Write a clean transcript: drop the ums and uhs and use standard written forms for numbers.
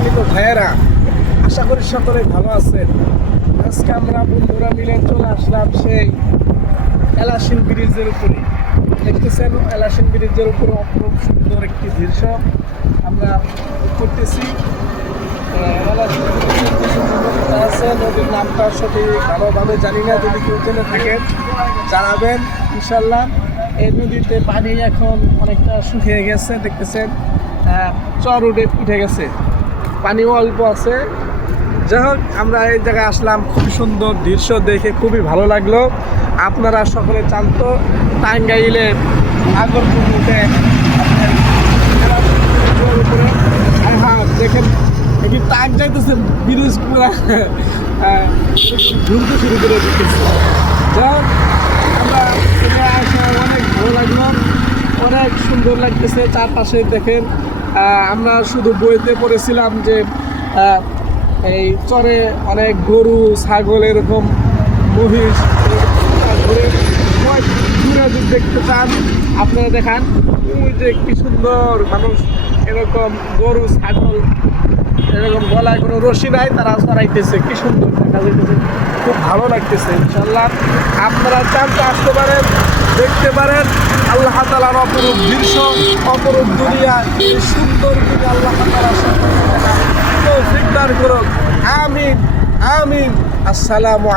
সম্মানিত ভাইয়েরা, আশা করি সকলে ভালো আছেন। আজকে আমরা বন্ধুরা মিলে চলে আসলাম সেই এলাসিন ব্রিজের উপরে। দেখতেছেন এলাসিন ব্রিজের উপরে অপরূপ সুন্দর একটি দৃশ্য আমরা করতেছি। এলাসিন আছে, নদীর নামটা সঠিক ভালোভাবে জানি না, যদি কেউ জেনে থাকেন জানাবেন ইনশাল্লাহ। এই নদীতে পানি এখন অনেকটা শুকিয়ে গেছে, দেখতেছেন চর উঠে গেছে, পানিও অল্প আছে। যাই হোক, আমরা এই জায়গায় আসলাম, খুবই সুন্দর দৃশ্য দেখে খুবই ভালো লাগলো। আপনারা সকলে চান তো টাঙ্গাইলে আগরপুর উঠে উপরে হ্যাঁ দেখেন এটি তাক যাইতেছে, ব্রিজ পুরা ঘুরতে শুরু করে দিতেছে। যাই হোক, আমরা এখানে আসা অনেক ভালো লাগলো, অনেক সুন্দর লাগতেছে চারপাশে দেখেন। আমরা শুধু বইতে পড়েছিলাম যে এই চরে অনেক গরু ছাগল এরকম মহিষ ঘুরে দূরে যদি দেখতে চান আপনারা দেখান, ওই যে কি সুন্দর মানুষ এরকম গরু ছাগল এরকম গলায় কোনো রশি নাই, তারা চড়াইতেছে, কি সুন্দর দেখা যাইতেছে, খুব ভালো লাগতেছে। ইনশাল্লাহ আপনারা চান তো আসতে পারেন, দেখতে পারেন আল্লাহ তাআলার অপরূপ দৃশ্য, অপরূপ দুনিয়া, এই সুন্দর দুনিয়া আল্লাহ তাআলা তৌফিক দান করুন। আমিন আমিন। আসসালামু